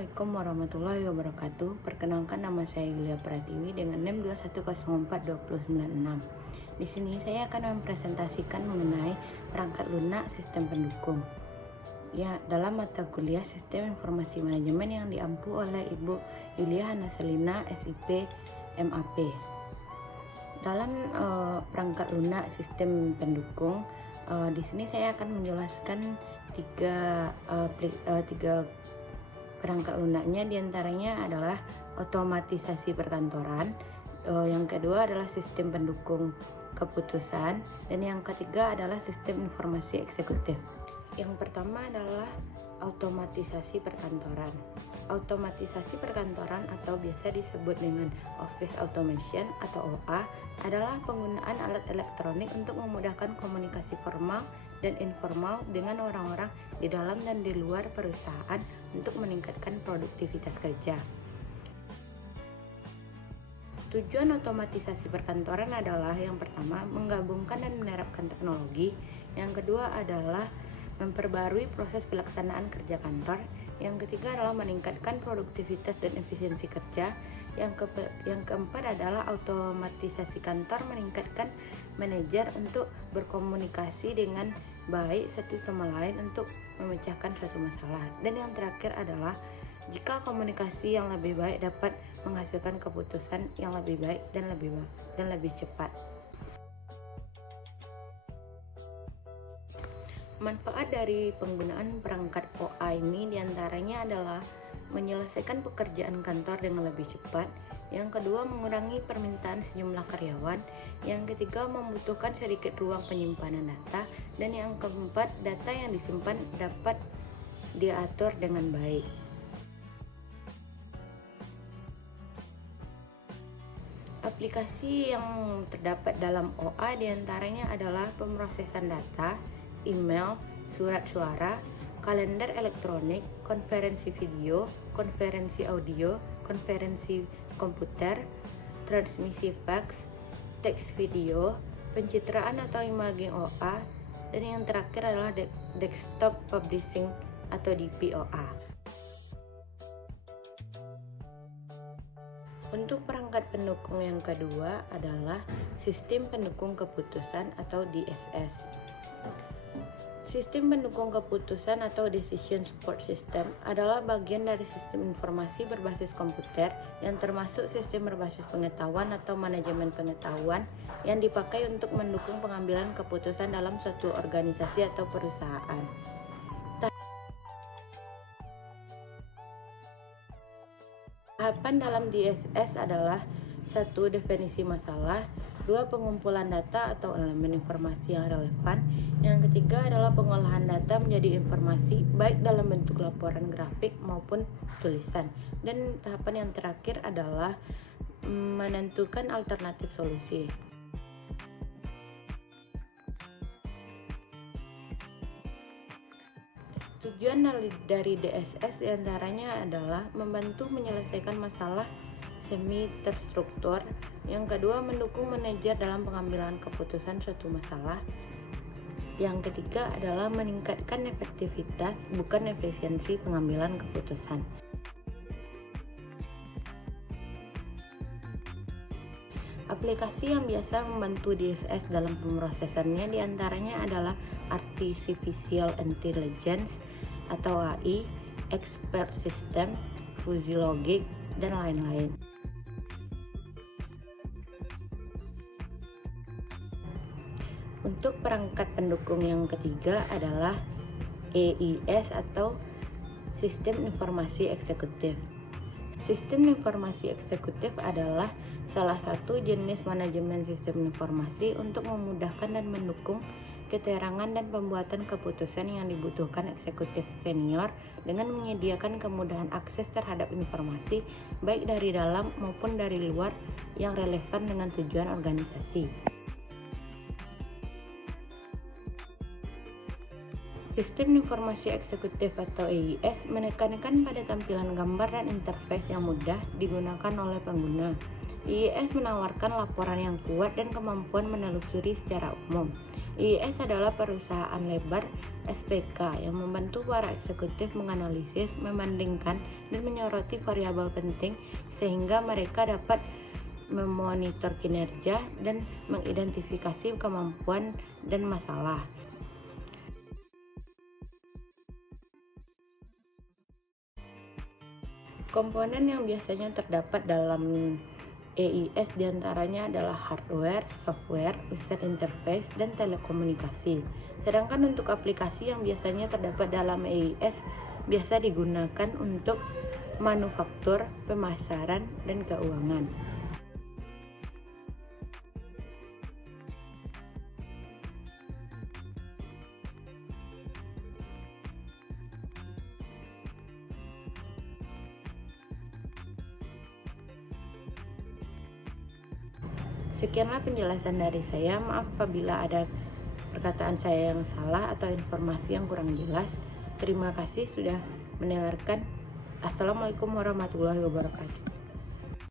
Assalamualaikum warahmatullahi wabarakatuh. Perkenalkan, nama saya Yulia Pratiwi dengan NIM 2104296. Di sini saya akan mempresentasikan mengenai perangkat lunak sistem pendukung. Ya, dalam mata kuliah Sistem Informasi Manajemen yang diampu oleh Ibu Yulia Hanaselina, SIP, MAP. Dalam perangkat lunak sistem pendukung, di sini saya akan menjelaskan tiga perangkat lunaknya. Diantaranya adalah otomatisasi perkantoran, yang kedua adalah sistem pendukung keputusan, dan yang ketiga adalah sistem informasi eksekutif. Yang pertama adalah otomatisasi perkantoran. Otomatisasi perkantoran atau biasa disebut dengan Office Automation atau OA adalah penggunaan alat elektronik untuk memudahkan komunikasi formal dan informal dengan orang-orang di dalam dan di luar perusahaan untuk meningkatkan produktivitas kerja. Tujuan otomatisasi perkantoran adalah yang pertama, menggabungkan dan menerapkan teknologi. Yang kedua adalah memperbarui proses pelaksanaan kerja kantor. Yang ketiga adalah meningkatkan produktivitas dan efisiensi kerja. Yang keempat adalah otomatisasi kantor meningkatkan manajer untuk berkomunikasi dengan baik satu sama lain untuk memecahkan suatu masalah. Dan yang terakhir adalah jika komunikasi yang lebih baik dapat menghasilkan keputusan yang lebih baik dan lebih cepat. Manfaat dari penggunaan perangkat OA ini diantaranya adalah menyelesaikan pekerjaan kantor dengan lebih cepat. Yang kedua, mengurangi permintaan sejumlah karyawan. Yang ketiga, membutuhkan sedikit ruang penyimpanan data. Dan yang keempat, data yang disimpan dapat diatur dengan baik. Aplikasi yang terdapat dalam OA diantaranya adalah pemrosesan data, email, surat suara, kalender elektronik, konferensi video, konferensi audio, konferensi komputer, transmisi fax, teks video, pencitraan atau imaging OA, dan yang terakhir adalah desktop publishing atau DPOA. Untuk perangkat pendukung yang kedua adalah sistem pendukung keputusan atau DSS. Sistem pendukung keputusan atau Decision Support System adalah bagian dari sistem informasi berbasis komputer yang termasuk sistem berbasis pengetahuan atau manajemen pengetahuan yang dipakai untuk mendukung pengambilan keputusan dalam suatu organisasi atau perusahaan. Tahapan dalam DSS adalah 1. Definisi masalah, 2. Pengumpulan data atau elemen informasi yang relevan. Yang ketiga adalah pengolahan data menjadi informasi baik dalam bentuk laporan grafik maupun tulisan. Dan tahapan yang terakhir adalah menentukan alternatif solusi. Tujuan dari DSS diantaranya adalah membantu menyelesaikan masalah semi terstruktur. Yang kedua, mendukung manajer dalam pengambilan keputusan suatu masalah. Yang ketiga adalah meningkatkan efektivitas, bukan efisiensi pengambilan keputusan. Aplikasi yang biasa membantu DSS dalam pemrosesannya diantaranya adalah Artificial Intelligence atau AI, Expert System, Fuzzy Logic, dan lain-lain. Untuk perangkat pendukung yang ketiga adalah EIS atau Sistem Informasi Eksekutif. Sistem informasi eksekutif adalah salah satu jenis manajemen sistem informasi untuk memudahkan dan mendukung keterangan dan pembuatan keputusan yang dibutuhkan eksekutif senior dengan menyediakan kemudahan akses terhadap informasi baik dari dalam maupun dari luar yang relevan dengan tujuan organisasi. Sistem informasi eksekutif atau EIS menekankan pada tampilan gambar dan interface yang mudah digunakan oleh pengguna. EIS menawarkan laporan yang kuat dan kemampuan menelusuri secara umum. IIS adalah perusahaan lebar SPK yang membantu para eksekutif menganalisis, membandingkan, dan menyoroti variabel penting sehingga mereka dapat memonitor kinerja dan mengidentifikasi kemampuan dan masalah. Komponen yang biasanya terdapat dalam EIS diantaranya adalah hardware, software, user interface, dan telekomunikasi. Sedangkan untuk aplikasi yang biasanya terdapat dalam EIS biasa digunakan untuk manufaktur, pemasaran, dan keuangan. Sekianlah penjelasan dari saya. Maaf apabila ada perkataan saya yang salah atau informasi yang kurang jelas. Terima kasih sudah mendengarkan. Assalamualaikum warahmatullahi wabarakatuh.